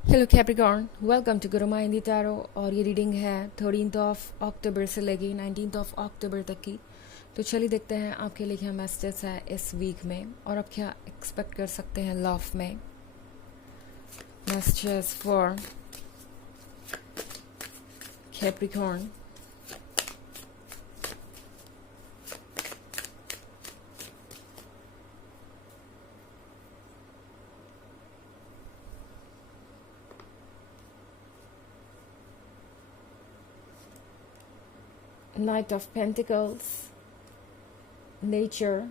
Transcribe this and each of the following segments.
Hello Capricorn, welcome to Guru माहिंदी tarot. और ये reading है 13 से लेके 19 तक की। तो चलिए देखते हैं आपके लिए क्या मैसेजेस है इस वीक में और आप क्या एक्सपेक्ट कर सकते हैं लव में। Messages for Capricorn. Knight of Pentacles, Nature,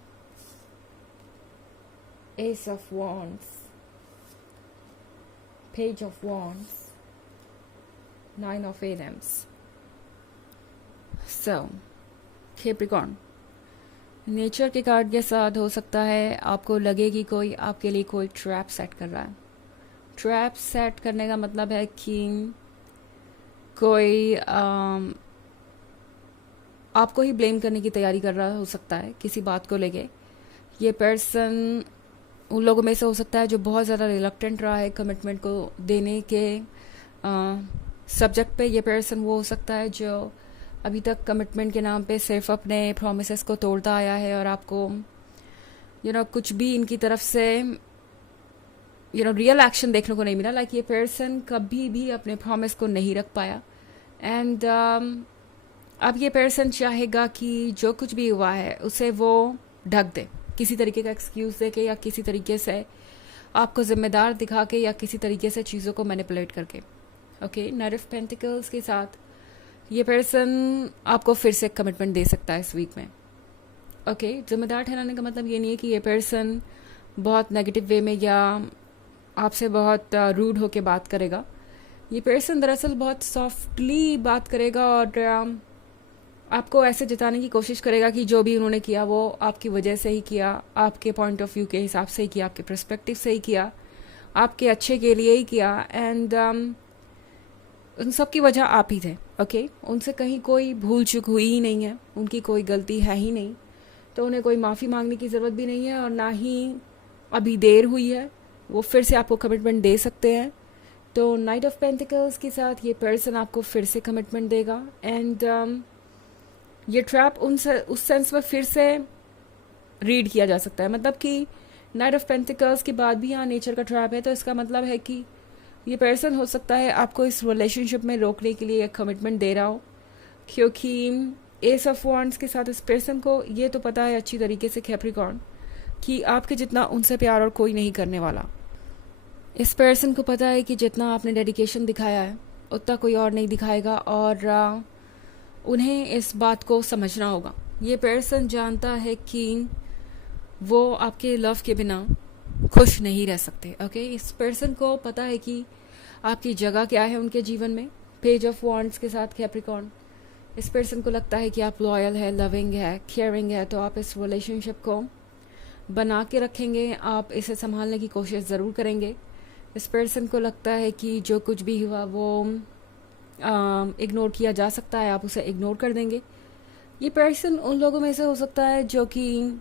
Ace of Wands, Page of Wands, Nine of Atoms. So, Capricorn, nature के कार्ड के साथ हो सकता है आपको लगे कि कोई आपके लिए कोई ट्रैप सेट कर रहा है। ट्रैप सेट करने का मतलब है कि कोई आपको ही ब्लेम करने की तैयारी कर रहा हो सकता है किसी बात को लेके। ये पर्सन उन लोगों में से हो सकता है जो बहुत ज़्यादा रिलक्टेंट रहा है कमिटमेंट को देने के सब्जेक्ट पे। ये पर्सन वो हो सकता है जो अभी तक कमिटमेंट के नाम पे सिर्फ अपने प्रोमिसेस को तोड़ता आया है और आपको कुछ भी इनकी तरफ से रियल एक्शन देखने को नहीं मिला। लाइक ये पर्सन कभी भी अपने प्रॉमिस को नहीं रख पाया एंड अब ये पर्सन चाहेगा कि जो कुछ भी हुआ है उसे वो ढक दे, किसी तरीके का एक्सक्यूज दे के या किसी तरीके से आपको जिम्मेदार दिखा के या किसी तरीके से चीज़ों को मैनिपुलेट करके। ओके, नाइट ऑफ पेंटिकल्स के साथ ये पर्सन आपको फिर से कमिटमेंट दे सकता है इस वीक में। ओके, जिम्मेदार ठहराने का मतलब ये नहीं है कि ये पर्सन बहुत नेगेटिव वे में या आपसे बहुत रूड होके बात करेगा। ये पर्सन दरअसल बहुत सॉफ्टली बात करेगा और आपको ऐसे जताने की कोशिश करेगा कि जो भी उन्होंने किया वो आपकी वजह से ही किया, आपके पॉइंट ऑफ व्यू के हिसाब से ही किया, आपके पर्सपेक्टिव से ही किया, आपके अच्छे के लिए ही किया एंड उन सब की वजह आप ही थे। ओके, उनसे कहीं कोई भूल चूक हुई ही नहीं है, उनकी कोई गलती है ही नहीं, तो उन्हें कोई माफ़ी मांगने की ज़रूरत भी नहीं है और ना ही अभी देर हुई है, वो फिर से आपको कमिटमेंट दे सकते हैं। तो नाइट ऑफ पेंटिकल्स के साथ ये पर्सन आपको फिर से कमिटमेंट देगा एंड ये ट्रैप उस सेंस में फिर से रीड किया जा सकता है। मतलब कि नाइट ऑफ पेंटिकल्स के बाद भी यहाँ नेचर का ट्रैप है, तो इसका मतलब है कि ये पर्सन हो सकता है आपको इस रिलेशनशिप में रोकने के लिए एक कमिटमेंट दे रहा हो, क्योंकि एस ऑफ वॉन्ड्स के साथ इस पर्सन को ये तो पता है अच्छी तरीके से कैप्रिकॉर्न कि आपके जितना उनसे प्यार और कोई नहीं करने वाला। इस पर्सन को पता है कि जितना आपने डेडिकेशन दिखाया है उतना कोई और नहीं दिखाएगा और उन्हें इस बात को समझना होगा। ये पर्सन जानता है कि वो आपके लव के बिना खुश नहीं रह सकते। ओके, इस पर्सन को पता है कि आपकी जगह क्या है उनके जीवन में। पेज ऑफ वॉन्ड्स के साथ कैप्रिकॉर्न, इस पर्सन को लगता है कि आप लॉयल है, लविंग है, केयरिंग है, तो आप इस रिलेशनशिप को बना के रखेंगे, आप इसे संभालने की कोशिश ज़रूर करेंगे। इस पर्सन को लगता है कि जो कुछ भी हुआ वो इग्नोर किया जा सकता है, आप उसे इग्नोर कर देंगे। ये पर्सन उन लोगों में से हो सकता है जो कि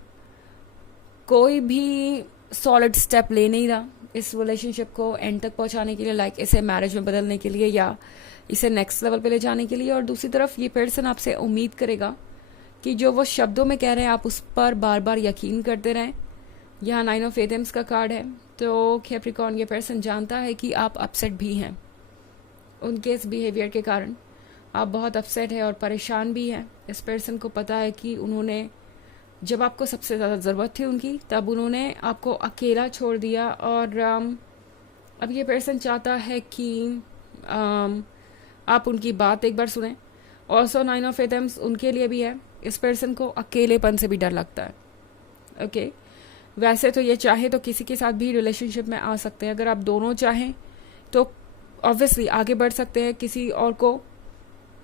कोई भी सॉलिड स्टेप ले नहीं रहा इस रिलेशनशिप को एंड तक पहुंचाने के लिए, लाइक इसे मैरिज में बदलने के लिए या इसे नेक्स्ट लेवल पे ले जाने के लिए। और दूसरी तरफ ये पर्सन आपसे उम्मीद करेगा कि जो वो शब्दों में कह रहे हैं आप उस पर बार बार यकीन करते रहें। यहाँ 9 ऑफ एथम्स का कार्ड है, तो कैप्रिकॉर्न ये पर्सन जानता है कि आप अपसेट भी हैं उनके इस बिहेवियर के कारण। आप बहुत अपसेट है और परेशान भी हैं। इस पर्सन को पता है कि उन्होंने जब आपको सबसे ज़्यादा ज़रूरत थी उनकी, तब उन्होंने आपको अकेला छोड़ दिया और अब ये पर्सन चाहता है कि आप उनकी बात एक बार सुनें। ऑल्सो 9 ऑफ एथम्स उनके लिए भी है। इस पर्सन को अकेलेपन से भी डर लगता है। ओके, वैसे तो ये चाहे तो किसी के साथ भी रिलेशनशिप में आ सकते हैं। अगर आप दोनों चाहें तो ऑब्वियसली आगे बढ़ सकते हैं, किसी और को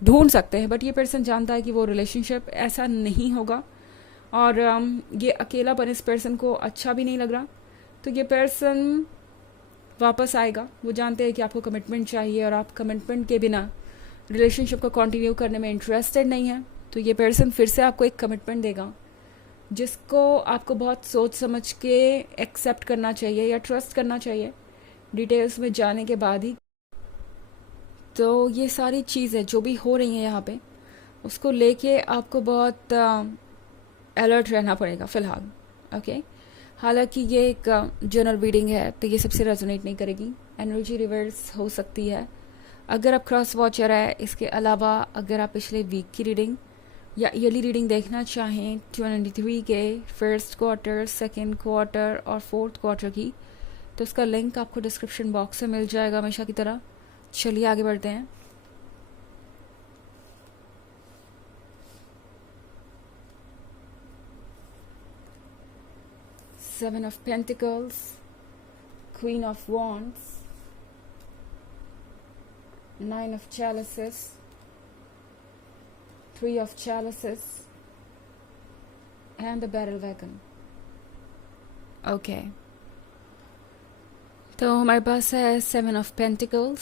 ढूंढ सकते हैं, बट ये पर्सन जानता है कि वो रिलेशनशिप ऐसा नहीं होगा और ये अकेलापन इस पर्सन को अच्छा भी नहीं लग रहा। तो ये पर्सन वापस आएगा। वो जानते हैं कि आपको कमिटमेंट चाहिए और आप कमिटमेंट के बिना रिलेशनशिप को कंटिन्यू करने में इंटरेस्टेड नहीं है। तो ये पर्सन फिर से आपको एक कमिटमेंट देगा जिसको आपको बहुत सोच समझ के एक्सेप्ट करना चाहिए या ट्रस्ट करना चाहिए। डिटेल्स में जाने के बाद ही। तो ये सारी चीज़ें जो भी हो रही हैं यहाँ पे, उसको लेके आपको बहुत अलर्ट रहना पड़ेगा फ़िलहाल। ओके, हालांकि ये एक जनरल रीडिंग है तो ये सबसे रेजोनेट नहीं करेगी, एनर्जी रिवर्स हो सकती है अगर आप क्रॉस वॉचर है। इसके अलावा अगर आप पिछले वीक की रीडिंग या ईयरली रीडिंग देखना चाहें 2023 के फर्स्ट क्वार्टर, सेकेंड क्वार्टर और फोर्थ क्वार्टर की, तो उसका लिंक आपको डिस्क्रिप्शन बॉक्स में मिल जाएगा हमेशा की तरह। चलिए आगे बढ़ते हैं। Seven of Pentacles, Queen of Wands, Nine of Chalices, Three of Chalices, and the Battle Wagon. Okay. तो हमारे पास है seven of pentacles.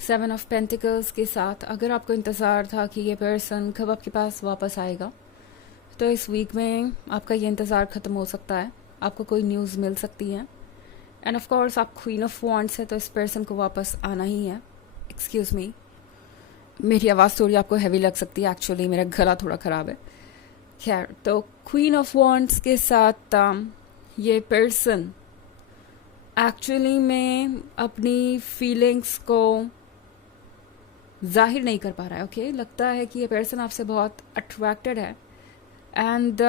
Seven of pentacles के साथ अगर आपको इंतज़ार था कि ये पर्सन कब आपके पास वापस आएगा, तो इस वीक में आपका ये इंतज़ार ख़त्म हो सकता है, आपको कोई न्यूज़ मिल सकती है। एंड ऑफ कोर्स आप क्वीन ऑफ वॉन्ड्स है तो इस पर्सन को वापस आना ही है। एक्सक्यूज़ मी, मेरी आवाज़ थोड़ी आपको हैवी लग सकती है, एक्चुअली मेरा गला थोड़ा ख़राब है। खैर, तो क्वीन ऑफ वॉन्ड्स के साथ ये पर्सन एक्चुअली में अपनी फीलिंग्स को जाहिर नहीं कर पा रहा है। ओके, लगता है कि ये पर्सन आपसे बहुत अट्रैक्टेड है एंड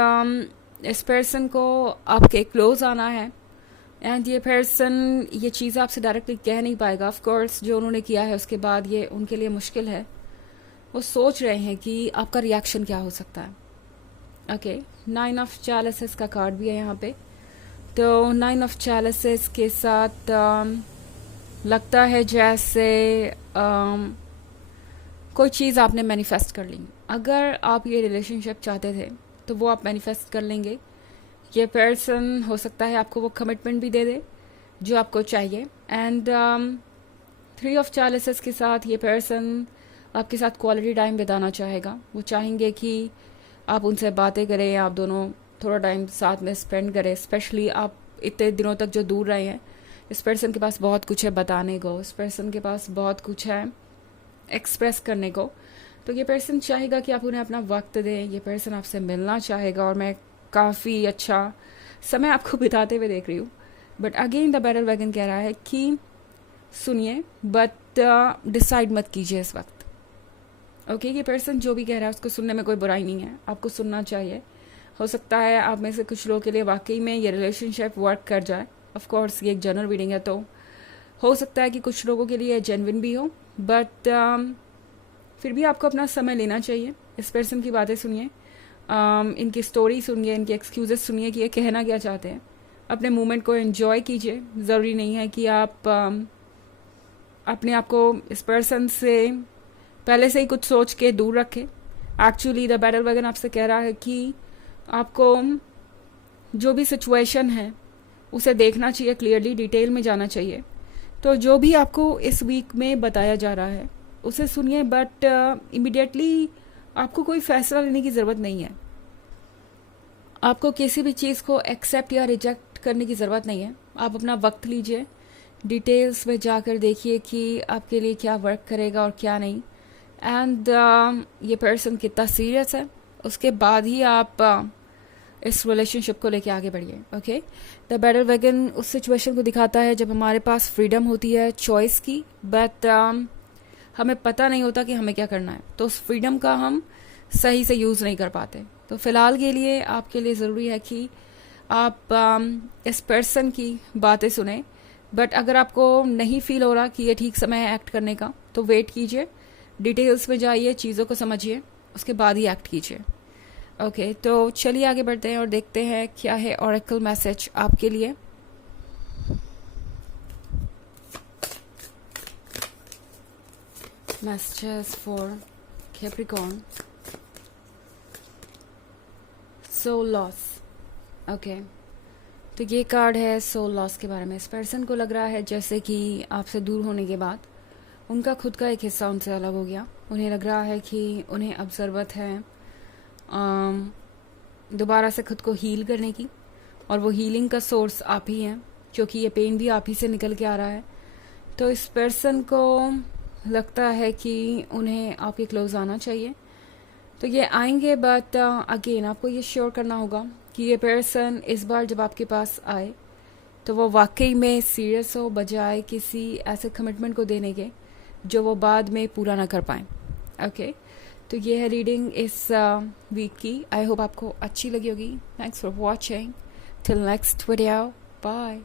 इस पर्सन को आपके क्लोज आना है। एंड ये पर्सन ये चीज़ आपसे डायरेक्टली कह नहीं पाएगा। ऑफ कोर्स जो उन्होंने किया है उसके बाद ये उनके लिए मुश्किल है। वो सोच रहे हैं कि आपका रिएक्शन क्या हो सकता है। ओके, नाइन ऑफ चैलिसेस का कार्ड भी है यहाँ पे। तो नाइन ऑफ चैलिसेस के साथ लगता है जैसे कोई चीज़ आपने मैनिफेस्ट कर ली। अगर आप ये रिलेशनशिप चाहते थे तो वो आप मैनिफेस्ट कर लेंगे। ये पर्सन हो सकता है आपको वो कमिटमेंट भी दे दे जो आपको चाहिए। एंड थ्री ऑफ चैलिसेस के साथ ये पर्सन आपके साथ क्वालिटी टाइम बिताना चाहेगा। वो चाहेंगे कि आप उनसे बातें करें, आप दोनों थोड़ा टाइम साथ में स्पेंड करें। स्पेशली आप इतने दिनों तक जो दूर रहे हैं, इस पर्सन के पास बहुत कुछ है बताने को, इस पर्सन के पास बहुत कुछ है एक्सप्रेस करने को। तो ये पर्सन चाहेगा कि आप उन्हें अपना वक्त दें। ये पर्सन आपसे मिलना चाहेगा और मैं काफ़ी अच्छा समय आपको बिताते हुए देख रही हूँ। But again the battle wagon कह रहा है कि सुनिए बट डिसाइड मत कीजिए इस वक्त। ओके, ये पर्सन जो भी कह रहा है उसको सुनने में कोई बुराई नहीं है, आपको सुनना चाहिए। हो सकता है आप में से कुछ लोगों के लिए वाकई में ये रिलेशनशिप वर्क कर जाए। ऑफ कोर्स ये एक जनरल रीडिंग है तो हो सकता है कि कुछ लोगों के लिए जेन्युइन भी हो, बट फिर भी आपको अपना समय लेना चाहिए। इस पर्सन की बातें सुनिए, इनकी स्टोरी सुनिए, इनके एक्सक्यूजेस सुनिए कि ये कहना क्या चाहते हैं। अपने मोमेंट को एंजॉय कीजिए। ज़रूरी नहीं है कि आप अपने आप को इस पर्सन से पहले से ही कुछ सोच के दूर रखें। एक्चुअली द बैटल वैगन आपसे कह रहा है कि आपको जो भी सिचुएशन है उसे देखना चाहिए, क्लियरली डिटेल में जाना चाहिए। तो जो भी आपको इस वीक में बताया जा रहा है उसे सुनिए, बट इमीडिएटली आपको कोई फैसला लेने की ज़रूरत नहीं है। आपको किसी भी चीज़ को एक्सेप्ट या रिजेक्ट करने की ज़रूरत नहीं है। आप अपना वक्त लीजिए, डिटेल्स में जाकर देखिए कि आपके लिए क्या वर्क करेगा और क्या नहीं। एंड ये पर्सन कितना सीरियस है उसके बाद ही आप इस रिलेशनशिप को लेके आगे बढ़िए। ओके, द बैटल वैगन उस सिचुएशन को दिखाता है जब हमारे पास फ्रीडम होती है चॉइस की, बट हमें पता नहीं होता कि हमें क्या करना है, तो उस फ्रीडम का हम सही से यूज़ नहीं कर पाते। तो फ़िलहाल के लिए आपके लिए ज़रूरी है कि आप इस पर्सन की बातें सुने, बट अगर आपको नहीं फील हो रहा कि ये ठीक समय है एक्ट करने का तो वेट कीजिए, डिटेल्स में जाइए, चीज़ों को समझिए, उसके बाद ही एक्ट कीजिए। ओके, तो चलिए आगे बढ़ते हैं और देखते हैं क्या है ऑरेकल मैसेज आपके लिए। Messages for Capricorn, soul loss. Okay, तो ये कार्ड है सोल लॉस के बारे में। इस पर्सन को लग रहा है जैसे कि आपसे दूर होने के बाद उनका खुद का एक हिस्सा उनसे अलग हो गया। उन्हें लग रहा है कि उन्हें अब ज़रूरत है दोबारा से खुद को हील करने की, और वो हीलिंग का सोर्स आप ही हैं। क्योंकि ये पेन भी आप ही से निकल के आ रहा है। तो इस पर्सन को लगता है कि उन्हें आपके क्लोज आना चाहिए, तो ये आएंगे, बट अगेन आपको ये श्योर करना होगा कि ये पर्सन इस बार जब आपके पास आए तो वो वाकई में सीरियस हो, बजाय किसी ऐसे कमिटमेंट को देने के जो वो बाद में पूरा ना कर पाएँ। ओके, तो ये है रीडिंग इस वीक की। आई होप आपको अच्छी लगी होगी। Thanks for watching. Till next video, bye.